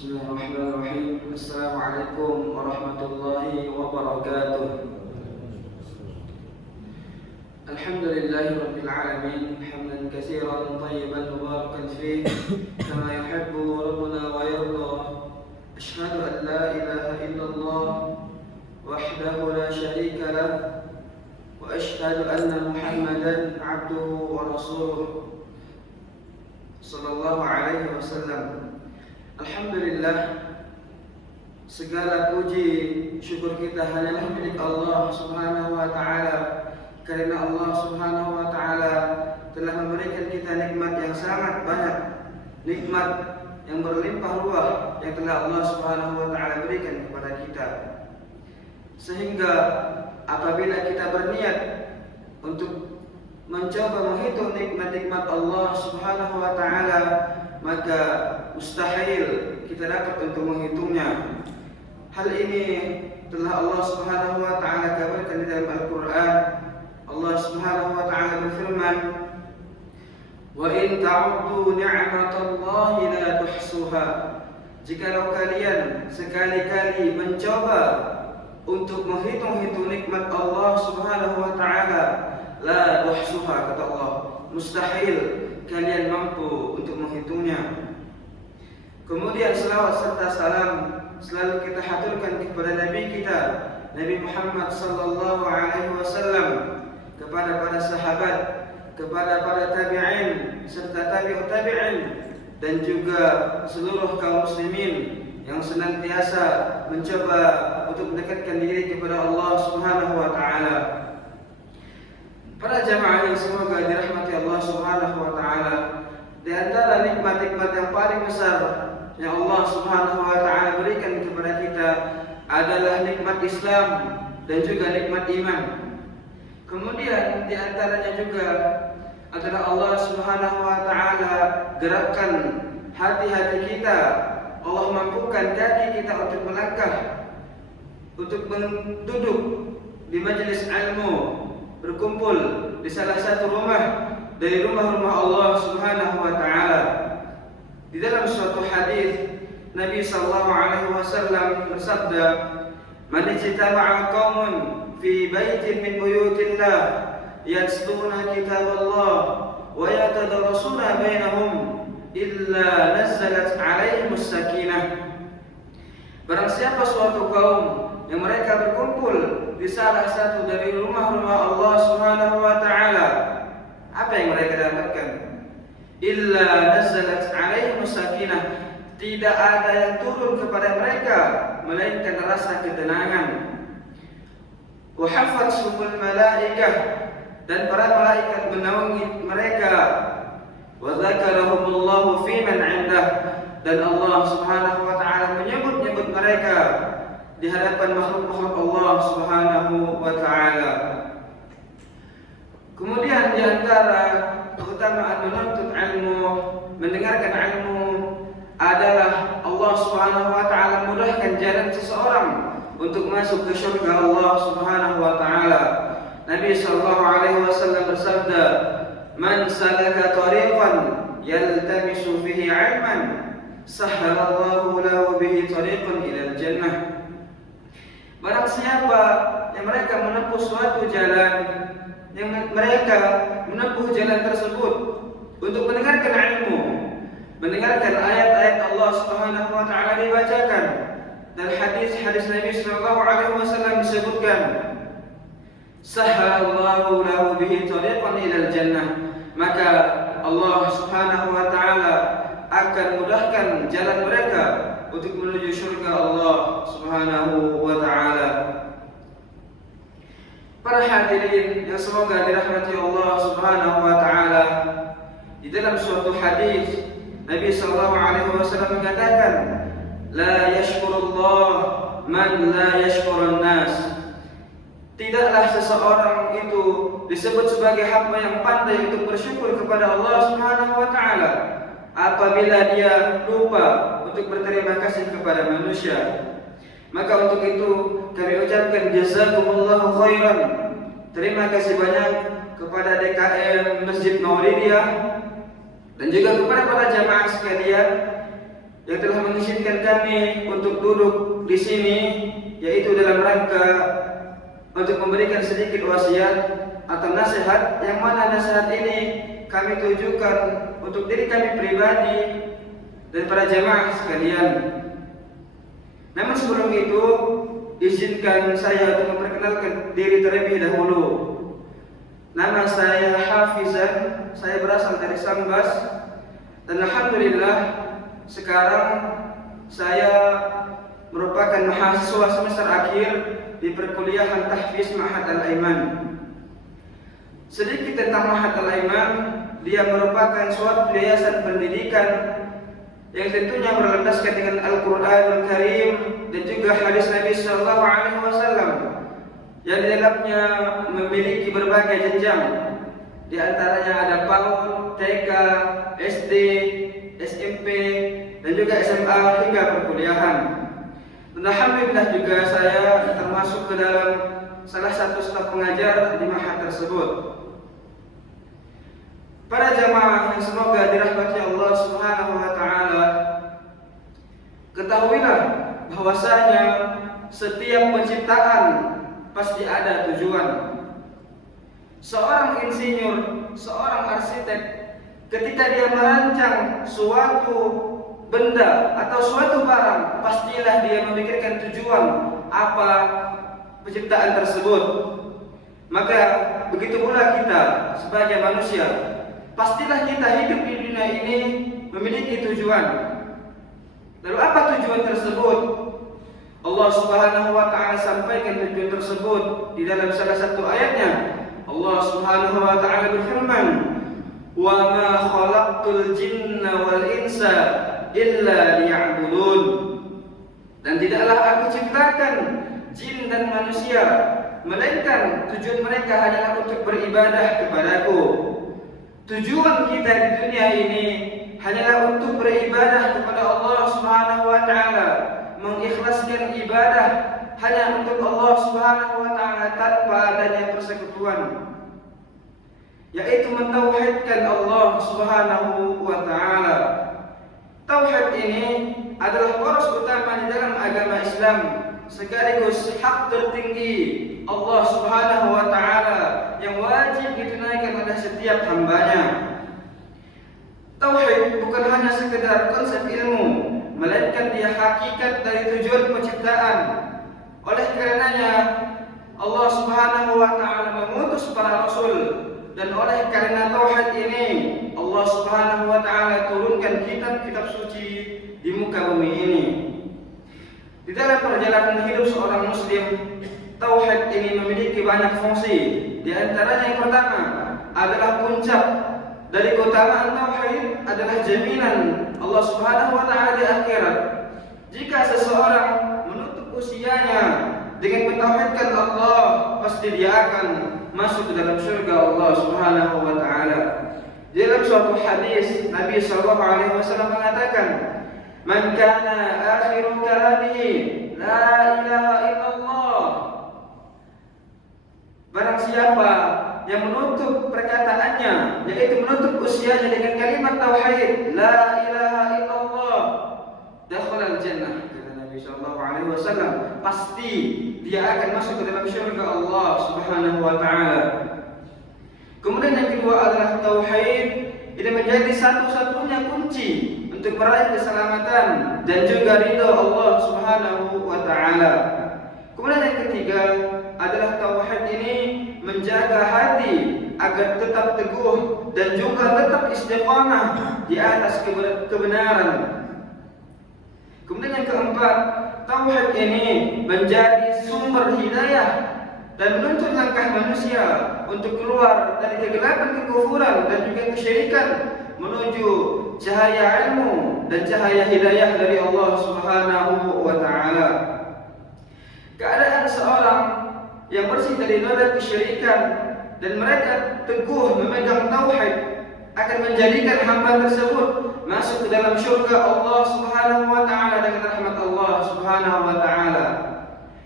Bismillahirrahmanirrahim. Assalamualaikum warahmatullahi wabarakatuh. Alhamdulillahirabbil alamin, hamdan katsiran thayyiban mubarakan fih kama yuhibbu rabbuna wa yarda. Asyhadu an la ilaha illallah wahdahu la syarika lah wa asyhadu anna Muhammadan 'abduhu wa rasuluh sallallahu alaihi wasallam. Alhamdulillah, segala puji syukur kita hanyalah milik Allah Subhanahu wa taala, karena Allah Subhanahu wa taala telah memberikan kita nikmat yang sangat banyak, nikmat yang berlimpah ruah yang telah Allah Subhanahu wa taala berikan kepada kita. Sehingga apabila kita berniat untuk mencoba menghitung nikmat-nikmat Allah Subhanahu wa taala, maka mustahil kita dapat untuk menghitungnya. Hal ini telah Allah Subhanahu wa taala kabarkan di dalam Al-Qur'an. Allah Subhanahu wa taala berfirman, "Wa in ta'uddu ni'matallahi la tuhsuha." Jikalau kalian sekali-kali mencoba untuk menghitung-hitung nikmat Allah Subhanahu wa taala, la tuhsuha, kata Allah, mustahil kalian mampu untuk menghitungnya. Kemudian selawat serta salam selalu kita haturkan kepada Nabi kita, Nabi Muhammad sallallahu alaihi wasallam, kepada para sahabat, kepada para tabi'in serta tabi'ut tabi'in, dan juga seluruh kaum muslimin yang senantiasa mencoba untuk mendekatkan diri kepada Allah Subhanahu wa taala. Para jamaah yang semoga dirahmati Allah Subhanahu wa taala, di antara nikmat-nikmat yang paling besar yang Allah Subhanahu wa taala berikan kepada kita adalah nikmat Islam dan juga nikmat iman. Kemudian di antaranya juga adalah Allah Subhanahu wa taala gerakkan hati-hati kita. Allah mampukan kaki kita untuk melangkah, untuk duduk di majelis ilmu, berkumpul di salah satu rumah dari rumah-rumah Allah Subhanahu wa taala. Di dalam suatu hadis Nabi sallallahu alaihi wasallam bersabda, "Man ijtama'a qaumun fi baitin min buyutillah yatluna kitaballah wa yatadarasuna bainahum illa nazzalat 'alaihimus sakinah." Barang siapa suatu kaum yang mereka berkumpul di salah satu dari rumah-rumah Allah Subhanahu wa taala, apa yang mereka dapatkan? Illa nazzalat 'alaihimus sakinah, tidak ada yang turun kepada mereka melainkan rasa ketenangan. Wa hafathumul malaikah, dan para malaikat menaungi mereka. Wa dzakarahumullahu fi man 'indah, dan Allah Subhanahu wa taala menyebut-nyebut mereka di hadapan makhluk-makhluk Allah Subhanahu wa taala. Kemudian di antara keutamaan menuntut ilmu, mendengarkan ilmu, adalah Allah Subhanahu wa taala mudahkan jalan seseorang untuk masuk ke surga Allah Subhanahu wa taala. Nabi sallallahu alaihi wasallam bersabda, "Man salaka tariqan yaltamisu fihi 'ilman, sahhalallahu lahu bihi tariqan ila al-jannah." Barang siapa yang mereka menempuh suatu jalan, yang mereka menempuh jalan tersebut untuk mendengarkan ilmu, mendengarkan ayat-ayat Allah Subhanahu wa taala dibacakan, dan hadis-hadis Nabi sallallahu alaihi wasallam disebutkan, sahhalallahu lahu bihi tariqan ilal jannah, maka Allah Subhanahu wa taala akan mudahkan jalan mereka untuk menuju surga Allah Subhanahu wa taala. Para hadirin yang semoga dirahmati Allah Subhanahu wa taala, di dalam suatu hadis Nabi sallallahu alaihi wasallam mengatakan, la yashkurullah man la yashkurun nas. Tidaklah seseorang itu disebut sebagai hamba yang pandai untuk bersyukur kepada Allah Subhanahu wa taala apabila dia lupa untuk berterima kasih kepada manusia. Maka untuk itu kami ucapkan jazakumullahu khairan. Terima kasih banyak kepada DKM Masjid Mauridiyah dan juga kepada para jamaah sekalian yang telah mengizinkan kami untuk duduk di sini, yaitu dalam rangka untuk memberikan sedikit wasiat atau nasihat, yang mana nasihat ini kami tujukan untuk diri kami pribadi dan para jemaah sekalian. Namun sebelum itu, izinkan saya untuk memperkenalkan diri terlebih dahulu. Nama saya Hafizan, saya berasal dari Sambas, dan alhamdulillah sekarang saya merupakan mahasiswa semester akhir di perkuliahan Tahfiz Ma'had Al-Aiman. Sedikit tentang Ma'had Al-Aiman, dia merupakan suatu yayasan pendidikan yang tentunya berlandaskan dengan Al-Quranul Karim dan juga hadis Nabi Sallallahu Alaihi Wasallam, yang di dalamnya memiliki berbagai jenjang. Di antaranya ada PAUD, TK, SD, SMP, dan juga SMA hingga perkuliahan. Dan alhamdulillah juga saya termasuk ke dalam salah satu staf pengajar di ma'had tersebut. Para jamaah yang semoga dirahmati Allah Subhanahu wa taala, ketahuilah bahwasanya setiap penciptaan pasti ada tujuan. Seorang insinyur, seorang arsitek, ketika dia merancang suatu benda atau suatu barang, pastilah dia memikirkan tujuan apa penciptaan tersebut. Maka begitu pula kita sebagai manusia, pastilah kita hidup di dunia ini memiliki tujuan. Lalu apa tujuan tersebut? Allah Subhanahu wa taala sampaikan tujuan tersebut di dalam salah satu ayatnya. Allah Subhanahu wa taala berfirman, "Wa ma khalaqtul jinna wal insa illa liya'budun." Dan tidaklah aku ciptakan jin dan manusia melainkan tujuan mereka hanyalah untuk beribadah kepadaku. Tujuan kita di dunia ini hanyalah untuk beribadah kepada Allah Subhanahu wa taala, mengikhlaskan ibadah hanya untuk Allah Subhanahu wa taala tanpa adanya persekutuan, yaitu mentauhidkan Allah Subhanahu wa taala. Tauhid ini adalah poros utama di dalam agama Islam, sekaligus hak tertinggi Allah Subhanahu wa taala yang wajib ditunaikan oleh setiap hambanya. Tauhid bukan hanya sekedar konsep ilmu, melainkan dia hakikat dari tujuan penciptaan. Oleh karenanya Allah Subhanahu wa taala mengutus para rasul, dan oleh karena tauhid ini Allah Subhanahu wa taala turunkan kitab-kitab suci di muka bumi ini. Di dalam perjalanan hidup seorang muslim, tauhid ini memiliki banyak fungsi. Di antaranya yang pertama adalah puncak dari keutamaan tauhid adalah jaminan Allah Subhanahu wa taala di akhirat. Jika seseorang menutup usianya dengan mentauhidkan Allah, pasti dia akan masuk ke dalam surga Allah Subhanahu wa taala. Di dalam suatu hadis Nabi sallallahu alaihi wasallam mengatakan, "Man kana akhiru kalamihi la ilaha illallah." Barang siapa yang menutup perkataannya, yaitu menutup usianya dengan kalimat tauhid, la ilaha illallah, dakhala al-jannah, kata Nabi sallallahu alaihi wasallam, pasti dia akan masuk ke dalam syurga Allah Subhanahu wa taala. Kemudian yang kedua adalah tauhid ini menjadi satu-satunya kunci untuk meraih keselamatan dan juga ridha Allah Subhanahu wa taala. Kemudian yang ketiga adalah tauhid ini menjaga hati agar tetap teguh dan juga tetap istiqamah di atas kebenaran. Kemudian yang keempat, tauhid ini menjadi sumber hidayah dan menuntun langkah manusia untuk keluar dari kegelapan kekufuran dan juga kesyirikan menuju cahaya ilmu dan cahaya hidayah dari Allah Subhanahu wa taala. Keadaan seorang yang bersih dari noda kesyirikan dan mereka teguh memegang tauhid akan menjadikan hamba tersebut masuk ke dalam syurga Allah Subhanahu wa taala dengan rahmat Allah Subhanahu wa taala.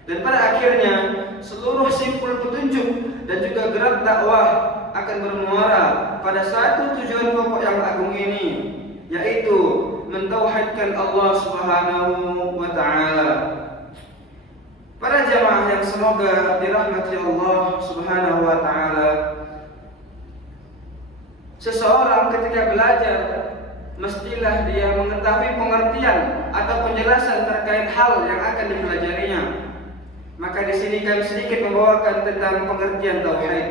Dan pada akhirnya seluruh simpul petunjuk dan juga gerak dakwah akan bermuara pada satu tujuan pokok yang agung ini, yaitu mentauhidkan Allah Subhanahu wa taala. Para jamaah yang semoga dirahmati Allah Subhanahu wa taala, seseorang ketika belajar mestilah dia mengetahui pengertian atau penjelasan terkait hal yang akan dipelajarinya. Maka di sini kami sedikit membawakan tentang pengertian tauhid.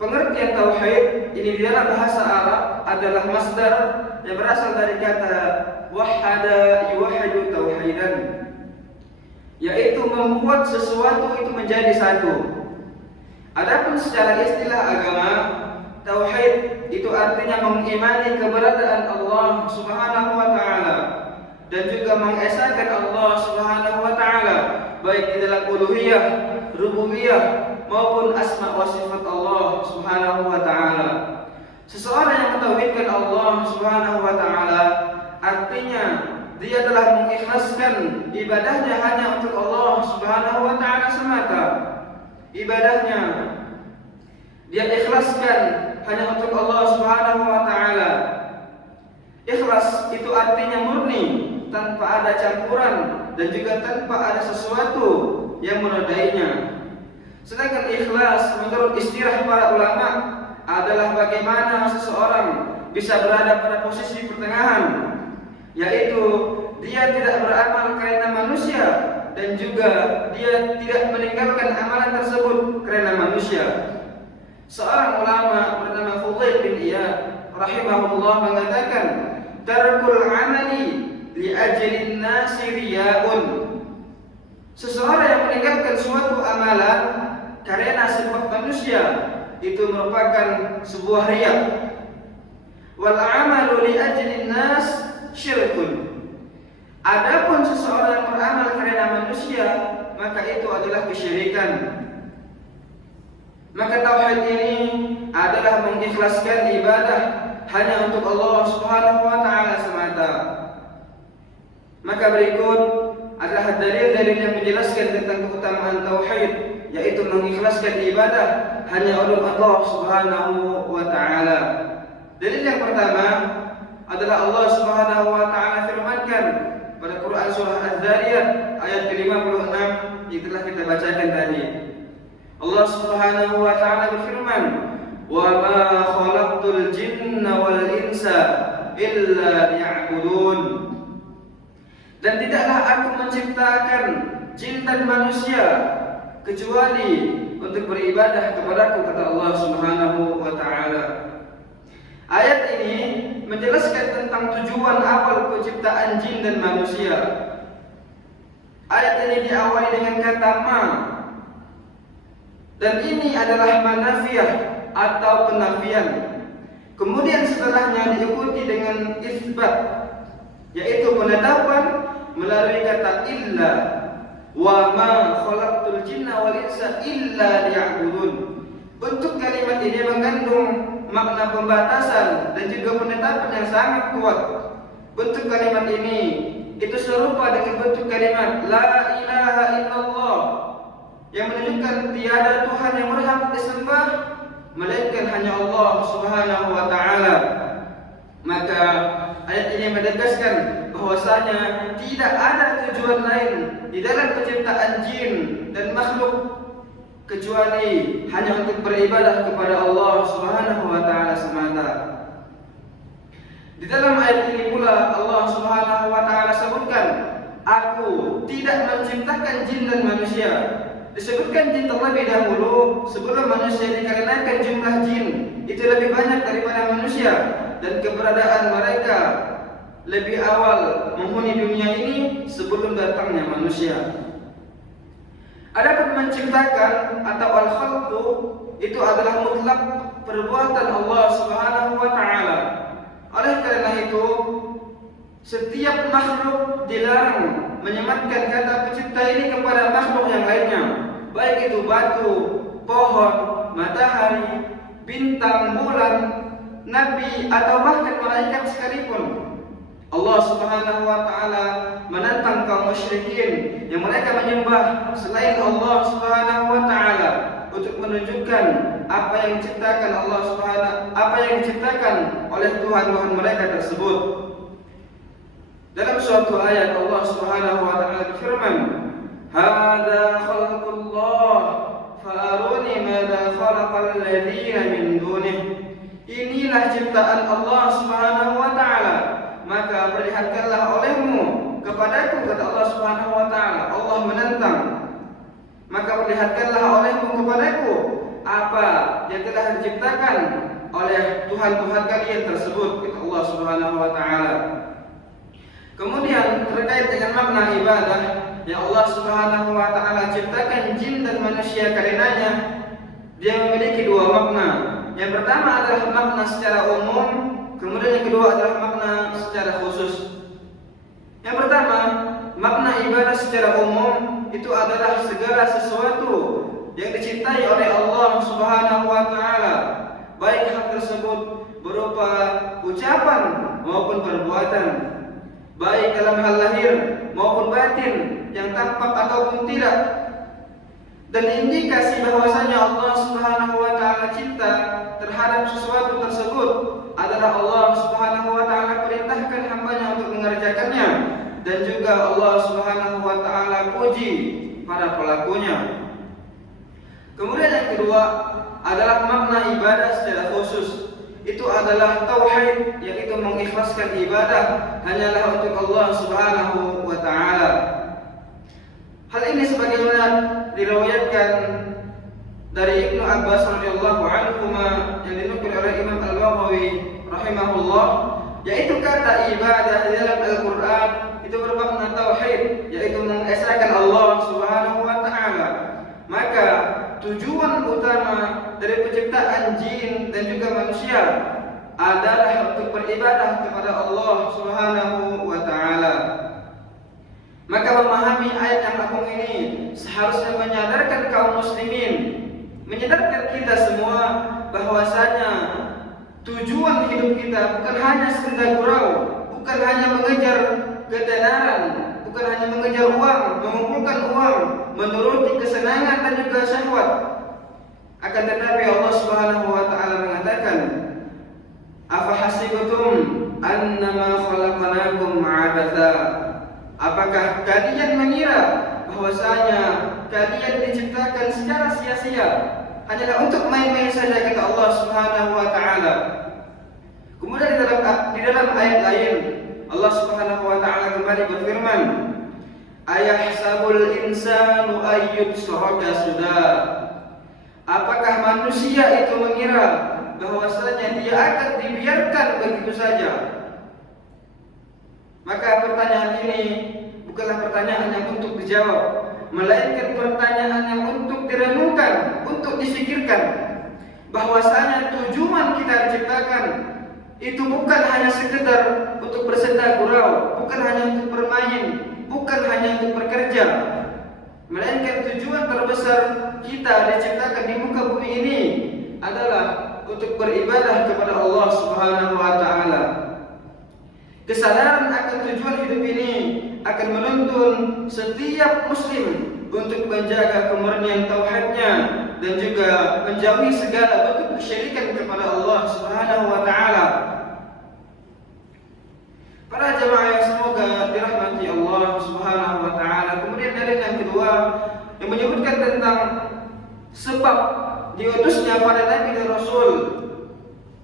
Pengertian tauhid ini di dalam bahasa Arab adalah masdar yang berasal dari kata wahada yuwahidu tauhidan, yaitu membuat sesuatu itu menjadi satu. Adapun secara istilah agama, tauhid itu artinya mengimani keberadaan Allah Subhanahu wa taala dan juga mengesahkan Allah Subhanahu wa taala baik di dalam uluhiyah, rububiyah maupun asma wa sifat Allah Subhanahu wa taala. Seseorang yang mentauhidkan Allah Subhanahu wa taala artinya dia telah mengikhlaskan ibadahnya hanya untuk Allah Subhanahu wa taala semata. Ibadahnya dia ikhlaskan hanya untuk Allah Subhanahu wa taala. Ikhlas itu artinya murni, tanpa ada campuran dan juga tanpa ada sesuatu yang menodainya. Sedangkan ikhlas menurut istilah para ulama adalah bagaimana seseorang bisa berada pada posisi pertengahan, yaitu dia tidak beramal karena manusia dan juga dia tidak meninggalkan amalan tersebut karena manusia. Seorang ulama bernama Fudail bin Iyad rahimahullah mengatakan, tarkul amali li ajlin nasi riya'un. Seseorang yang meninggalkan suatu amalan karena sebab manusia itu merupakan sebuah riya. Wal amalu li ajlin nas syirkun. Adapun seseorang yang beramal karena manusia, maka itu adalah kesyirikan. Maka tauhid ini adalah mengikhlaskan ibadah hanya untuk Allah Subhanahu wa taala semata. Maka berikut adalah dalil-dalil yang menjelaskan tentang keutamaan tauhid, yaitu mengikhlaskan ibadah hanya untuk Allah Subhanahu wa taala. Dalil yang pertama adalah Allah Subhanahu wa taala firmankan pada Quran surah Az-Zariyat ayat ke-56 yang telah kita bacakan tadi. Allah Subhanahu wa taala berfirman, "Wa ma khalaqtul jinna wal insa illa liya'budun." Dan tidaklah aku menciptakan jin dan manusia kecuali untuk beribadah kepadaku, kata Allah Subhanahu wa taala. Ayat ini menjelaskan tentang tujuan awal penciptaan jin dan manusia. Ayat ini diawali dengan kata ma, dan ini adalah manafiyah atau penafian. Kemudian setelahnya diikuti dengan isbat, yaitu penetapan melalui kata illa. Wa ma khalaqtul jinna wal insa illa liya'budun. Bentuk kalimat ini mengandung makna pembatasan dan juga penetapan yang sangat kuat. Bentuk kalimat ini itu serupa dengan bentuk kalimat la ilaha illallah, yang menunjukkan tiada Tuhan yang berhak disembah melainkan hanya Allah Subhanahu wa taala. Maka ayat ini menegaskan bahwasanya tidak ada tujuan lain di dalam penciptaan jin dan makhluk kecuali hanya untuk beribadah kepada Allah Subhanahu wa taala semata. Di dalam ayat ini pula Allah Subhanahu wa taala sebutkan, "Aku tidak menciptakan jin dan manusia." Disebutkan jin terlebih dahulu sebelum manusia, dikarenakan jumlah jin itu lebih banyak daripada manusia dan keberadaan mereka lebih awal menghuni dunia ini sebelum datangnya manusia. Adapun menciptakan atau al-khalqu itu adalah mutlak perbuatan Allah Subhanahu wa taala. Oleh karena itu, setiap makhluk dilarang menyematkan kata pencipta ini kepada makhluk yang lainnya, baik itu batu, pohon, matahari, bintang, bulan, nabi atau bahkan malaikat sekalipun. Allah Subhanahu wa taala menantang kaum musyrikin yang mereka menyembah selain Allah Subhanahu wa taala untuk menunjukkan apa yang diciptakan oleh Tuhan mereka tersebut. Dalam suatu ayat Allah Subhanahu wa taala berfirman, "Hadza khalqullah fa'aruni madza khalaqal ladzina min dunih." Inilah ciptaan Allah Subhanahu wa taala, maka perlihatkanlah olehmu kepadaku, kata Allah Subhanahu wa taala. Allah menantang, maka perlihatkanlah olehmu kepadaku apa yang telah diciptakan oleh Tuhan-Tuhan kalian tersebut, kata Allah Subhanahu wa taala. Kemudian terkait dengan makna ibadah yang Allah Subhanahu wa taala ciptakan jin dan manusia karenanya, dia memiliki dua makna. Yang pertama adalah makna secara umum, kemudian yang kedua adalah makna secara khusus. Yang pertama, makna ibadah secara umum itu adalah segala sesuatu yang diciptai oleh Allah Subhanahu wa taala, baik hal tersebut berupa ucapan maupun perbuatan, baik dalam hal lahir maupun batin, yang tampak ataupun tidak. Dan indikasi bahwasanya Allah Subhanahu wa taala cinta terhadap sesuatu tersebut adalah Allah Subhanahu wa taala perintahkan hambanya untuk mengerjakannya, dan juga Allah Subhanahu wa taala puji para pelakunya. Kemudian yang kedua adalah makna ibadah secara khusus. Itu adalah tauhid, yaitu mengikhlaskan ibadah hanyalah untuk Allah Subhanahu wa taala. Hal ini sebagaimana diriwayatkan dari Ibnu Abbas radhiyallahu anhu yang dinukil oleh Imam Al-Baghawi rahimahullah, yaitu kata ibadah di dalam Al-Qur'an itu bermakna tauhid, yaitu mengesahkan Allah Subhanahu wa taala. Maka tujuan utama dari penciptaan jin dan juga manusia adalah untuk beribadah kepada Allah Subhanahu wa taala. Maka memahami ayat yang agung ini seharusnya menyadarkan kaum muslimin, menyadarkan kita semua bahwasanya tujuan hidup kita bukan hanya sekedar gurau, bukan hanya mengejar ketenaran, bukan hanya mengejar uang, mengumpulkan uang, menuruti kesenangan dan juga syahwat. Akan tetapi Allah Subhanahu wa taala mengatakan, "Afa hasibtum annama khalaqnakum 'abatha?" Apakah kalian mengira bahwasanya kalian diciptakan secara sia-sia, hanyalah untuk main-main saja, kata Allah Subhanahu wa taala. Kemudian di dalam ayat lain Allah Subhanahu wa taala kembali berfirman, "Ayahsabul insanu ayyusraka sudah?" Apakah manusia itu mengira bahwasanya dia akan dibiarkan begitu saja? Maka pertanyaan ini bukanlah pertanyaan yang untuk dijawab, melainkan pertanyaan yang untuk direnungkan, untuk difikirkan. Bahwasanya tujuan kita diciptakan itu bukan hanya sekedar untuk bersenda gurau, bukan hanya untuk bermain, bukan hanya untuk bekerja, melainkan tujuan terbesar kita diciptakan di muka bumi ini adalah untuk beribadah kepada Allah Subhanahu wa taala. Kesadaran akan tujuan hidup ini akan menuntun setiap muslim untuk menjaga kemurnian tauhidnya dan juga menjauhi segala bentuk kesyirikan kepada Allah Subhanahu wa taala. Para jemaah yang semoga dirahmati Allah Subhanahu wa taala. Kemudian dalil yang kedua yang menyebutkan tentang sebab diutusnya para nabi dan rasul.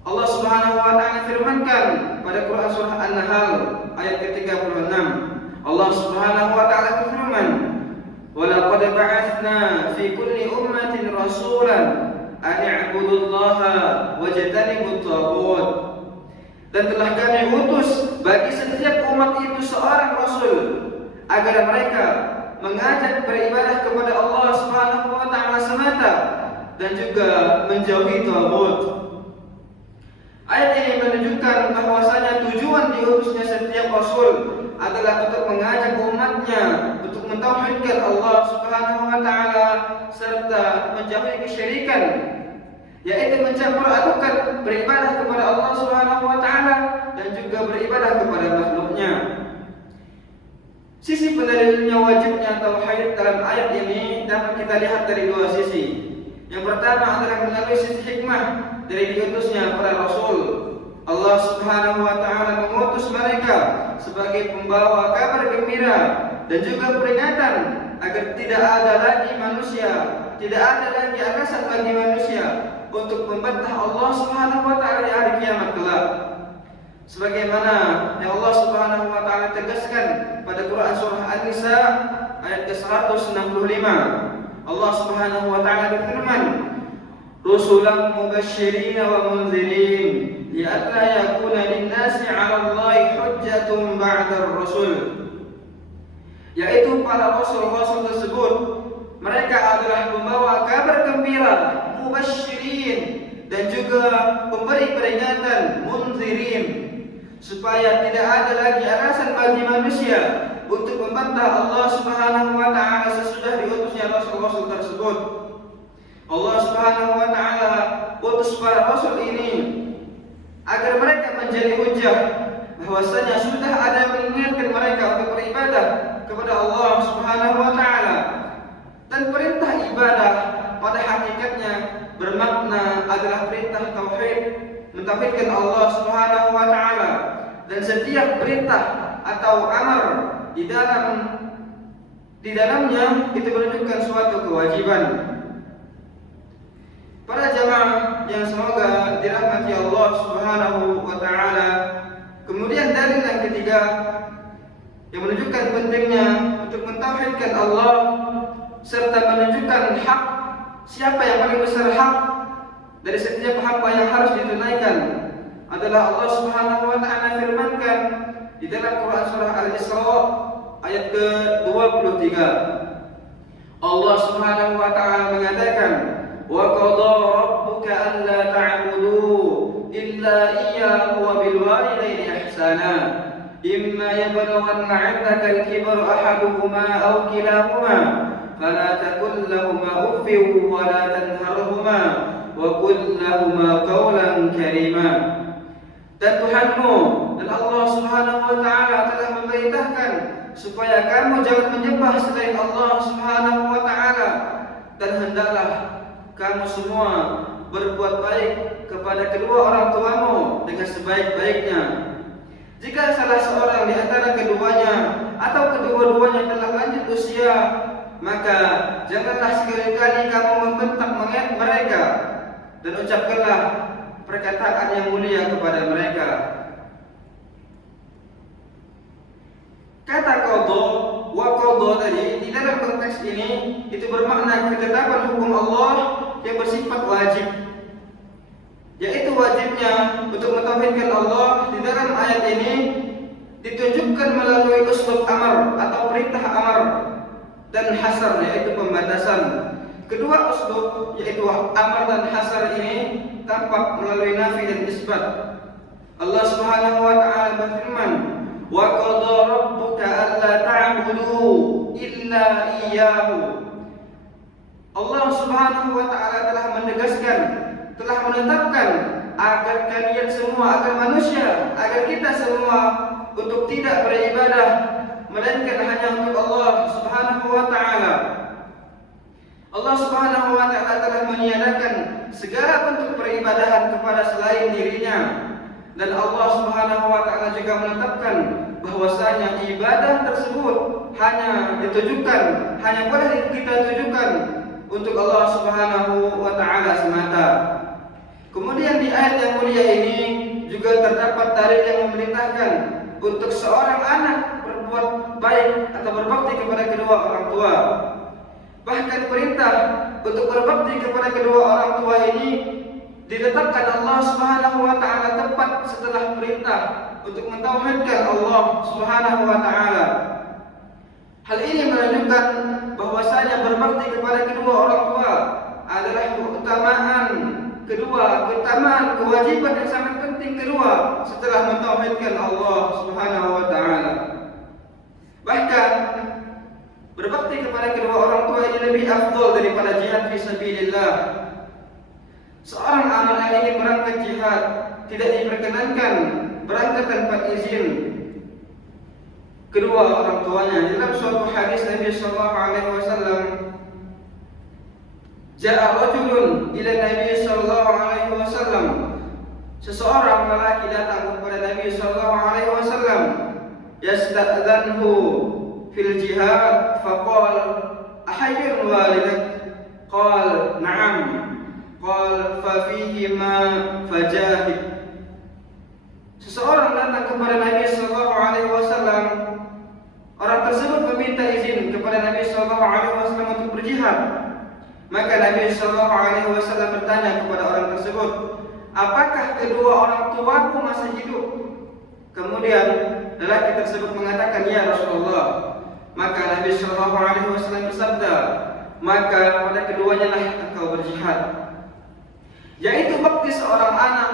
Allah Subhanahu wa taala firmankan pada Quran surah An-Nahl ayat ke-36. Allah Subhanahu wa taala berfirman, "Wa laqad ba'atsna fi kulli ummatin rasulan an i'budullaha wajtanibut taghut." Dan telah kami utus bagi setiap umat itu seorang rasul agar mereka mengajak beribadah kepada Allah Subhanahu wa taala semata dan juga menjauhi taghut. Ayat ini menunjukkan bahwasanya tujuan diutusnya setiap rasul adalah untuk mengajak umatnya untuk mentauhidkan Allah Subhanahu wa taala serta menjauhi kesyirikan, yaitu mencampur adukan beribadah kepada Allah Subhanahu wa taala dan juga beribadah kepada makhluknya. Sisi pendalilnya wajibnya tauhid dalam ayat ini dapat kita lihat dari dua sisi. Yang pertama adalah melalui sisi hikmah dari diutusnya para rasul. Allah Subhanahu wa taala mengutus mereka sebagai pembawa gembira dan juga peringatan agar tidak ada lagi manusia, tidak ada lagi alasan bagi manusia untuk membantah Allah Subhanahu wa taala di hari kiamat kelak. Sebagaimana yang Allah Subhanahu wa taala tegaskan pada Quran surah An-Nisa ayat ke-165. Allah Subhanahu wa taala berfirman, "Rusulan mubasysyirin wa mundzirin li'alla yakuna lin-nasi 'ala Allahi hujjatun ba'da ar-rusul." Yaitu para rasul-rasul tersebut, mereka adalah membawa kabar gembira, mubasysyirin, dan juga pemberi peringatan, mundzirin, supaya tidak ada lagi alasan bagi manusia untuk membantah Allah Subhanahu wa taala sesudah diutusnya rasul-rasul tersebut. Allah Subhanahu wa taala utus para rasul ini agar mereka menjadi hujjah bahwasanya sudah ada yang mengingatkan mereka untuk beribadah kepada Allah Subhanahu wa taala. Dan perintah ibadah pada hakikatnya bermakna adalah perintah tauhid, mentauhidkan Allah Subhanahu wa taala. Dan setiap perintah atau amar di dalamnya itu menunjukkan suatu kewajiban. Para jamaah yang semoga dirahmati Allah Subhanahu wa taala. Kemudian dalil yang ketiga yang menunjukkan pentingnya untuk mentauhidkan Allah serta menunjukkan hak, siapa yang paling besar hak dari setiap hamba yang harus ditunaikan adalah Allah Subhanahu wa taala firmankan di dalam Quran surah Al-Isra ayat ke-23. Allah Subhanahu wa taala mengatakan, "Wa qadha rabbuka alla ta'budu illa iyyahu wa bil walidayni ihsana. Imma yablughanna 'indaka al-kibara ahaduhuma aw kilahuma fala taqul lahumā uffin wa la tanharhumā wa qul lahumā qawlan karīmā." Dan Tuhanmu dan Allah Subhanahu wa taala telah memerintahkan supaya kamu jangan menyembah selain Allah Subhanahu wa taala, dan hendaklah kamu semua berbuat baik kepada kedua orang tuamu dengan sebaik-baiknya. Jika salah seorang di antara keduanya atau kedua-duanya telah lanjut usia, maka janganlah sekali-kali kamu membentak mereka, dan ucapkanlah perkataan yang mulia kepada mereka. Kata qadha wa qadha tadi di dalam konteks ini itu bermakna ketetapan hukum Allah yang bersifat wajib, yaitu wajibnya untuk mentauhidkan Allah di dalam ayat ini ditunjukkan melalui uslub amar atau perintah amar dan hasar, yaitu pembatasan. Kedua uslub yaitu amar dan hasar ini tampak melalui nafi dan isbat. Allah Subhanahu wa taala berfirman, "Wa qadha rabbuka alla ta'budu illa iyyahu." Allah Subhanahu wa taala telah menegaskan, telah menetapkan agar kalian semua, agar manusia, agar kita semua untuk tidak beribadah melainkan hanya untuk Allah Subhanahu wa taala. Allah Subhanahu wa taala telah meniadakan segala bentuk peribadahan kepada selain dirinya, dan Allah Subhanahu wa taala juga menetapkan bahwasanya ibadah tersebut hanya ditujukan, hanya boleh kita tujukan untuk Allah Subhanahu wa taala semata. Kemudian di ayat yang mulia ini juga terdapat dalil yang memerintahkan untuk seorang anak berbuat baik atau berbakti kepada kedua orang tua. Bahkan perintah untuk berbakti kepada kedua orang tua ini ditetapkan Allah Subhanahu wa taala tepat setelah perintah untuk mentauhidkan Allah Subhanahu wa taala. Hal ini menunjukkan bahwasanya berbakti kepada kedua orang tua adalah keutamaan kewajiban yang sangat penting kedua setelah mentauhidkan Allah Subhanahu wa taala. Bahkan berbakti kepada kedua orang tua ini lebih afdal daripada jihad fi sabilillah. Seorang anak yang ingin berangkat jihad tidak diperkenankan berangkat tanpa izin kedua orang tuanya. Dalam suatu hadis Nabi sallallahu alaihi wasallam, "Ja'a rajulun ila Nabi sallallahu alaihi wasallam." Seseorang lelaki datang kepada Nabi sallallahu alaihi wasallam, "Yasta'dhanhu fil jihad faqala ahayyun walidak qala na'am qala fa fihi ma fajahid. Seseorang datang kepada Nabi sallallahu alaihi wasallam. Orang tersebut meminta izin kepada Nabi sallallahu alaihi wasallam untuk berjihad. Maka Nabi sallallahu alaihi wasallam bertanya kepada orang tersebut, "Apakah kedua orang tuaku masih hidup?" Kemudian lelaki tersebut mengatakan, "Ya Rasulullah." Maka Nabi sallallahu alaihi wasallam bersabda, "Maka pada keduanya lah engkau berjihad." Yaitu bakti seorang anak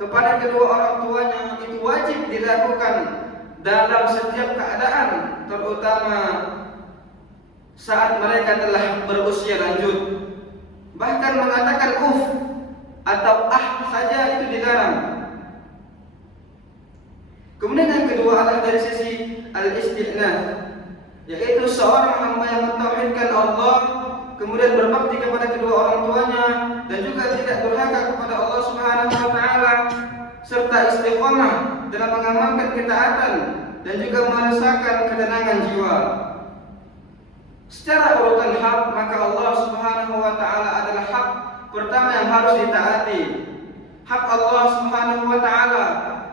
kepada kedua orang tuanya itu wajib dilakukan dalam setiap keadaan, terutama saat mereka telah berusia lanjut. Bahkan mengatakan atau saja itu dilarang. Kemudian yang kedua adalah dari sisi al-istighnas, yaitu seorang hamba yang mentauhidkan Allah, kemudian berbakti kepada kedua orang tuanya dan juga tidak durhaka kepada Allah Subhanahu wa taala, serta istiqomah dalam mengamalkan ketaatan dan juga merasakan ketenangan jiwa. Secara urutan hak, maka Allah Subhanahu wa taala adalah hak pertama yang harus ditaati. Hak Allah Subhanahu wa taala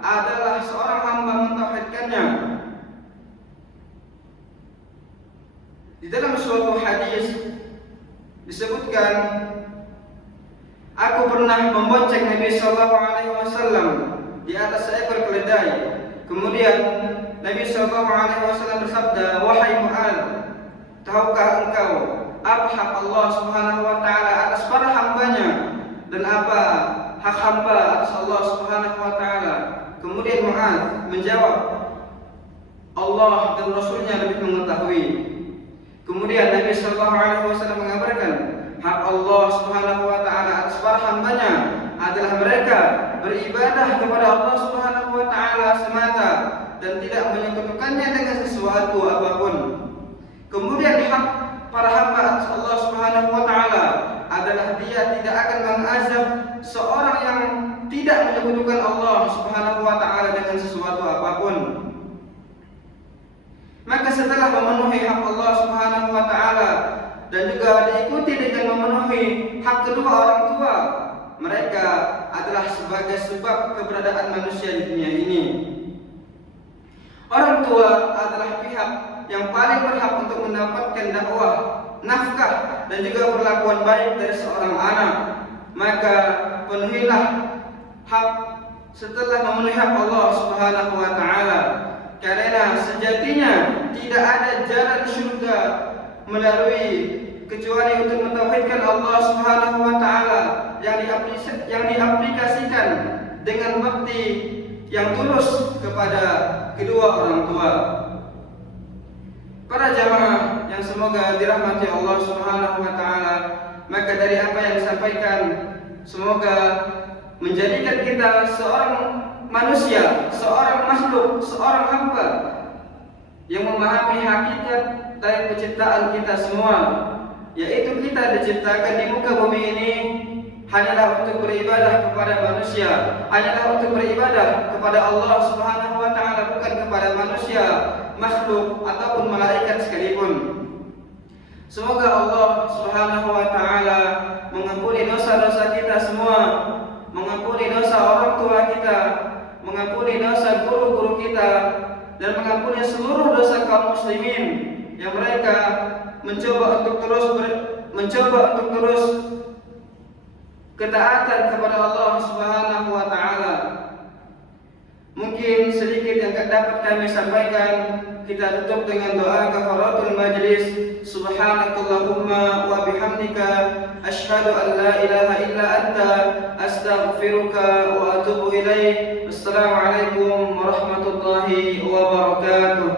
adalah seorang hamba mentauhidkannya. Di dalam suatu hadis disebutkan, aku pernah membonceng Nabi sallallahu alaihi wasallam di atas seekor keledai. Kemudian Nabi sallallahu alaihi wasallam bersabda, "Wahai Mu'adz, tahukah engkau apa hak Allah Subhanahu wa taala atas para hambanya dan apa hak hamba atas Allah Subhanahu wa taala?" Kemudian Mu'adz menjawab, "Allah dan Rasulnya lebih mengetahui." Kemudian Nabi sallallahu alaihi wasallam mengabarkan, hak Allah Subhanahu wa taala atas para hambanya adalah mereka beribadah kepada Allah Subhanahu wa taala semata dan tidak menyekutukannya dengan sesuatu apapun. Kemudian hak para hamba atas Allah Subhanahu wa taala adalah dia tidak akan mengazab seorang yang tidak menyekutukan Allah Subhanahu wa taala dengan sesuatu apapun. Maka setelah memenuhi hak Allah Subhanahu wa taala dan juga diikuti dengan memenuhi hak kedua orang tua, mereka adalah sebagai sebab keberadaan manusia di dunia ini. Orang tua adalah pihak yang paling berhak untuk mendapatkan dakwah, nafkah dan juga perlakuan baik dari seorang anak. Maka penuhilah hak setelah memenuhi hak Allah Subhanahu wa taala. Karena sejatinya tidak ada jalan surga melalui kecuali untuk mentauhidkan Allah Subhanahu wa taala yang diaplikasikan dengan bakti yang tulus kepada kedua orang tua. Para jamaah yang semoga dirahmati Allah Subhanahu wa taala, maka dari apa yang disampaikan semoga menjadikan kita seorang manusia, seorang makhluk, seorang hamba yang memahami hakikat dari penciptaan kita semua, yaitu kita diciptakan di muka bumi ini hanyalah untuk beribadah kepada manusia, hanyalah untuk beribadah kepada Allah Subhanahu wa taala, bukan kepada manusia, makhluk ataupun malaikat sekalipun. Semoga Allah Subhanahu wa taala mengampuni dosa-dosa kita semua, mengampuni dosa orang tua kita, mengampuni dosa guru-guru kita, dan mengampuni seluruh dosa kaum muslimin yang mereka mencoba untuk terus ketaatan kepada Allah Subhanahu wa taala. Mungkin sedikit yang dapat kami sampaikan, kita tutup dengan doa kafaratul majlis. Subhanakallahumma wa bihamdika asyhadu an la ilaha illa anta astaghfiruka wa atubu ilaik. Assalamualaikum warahmatullahi wabarakatuh.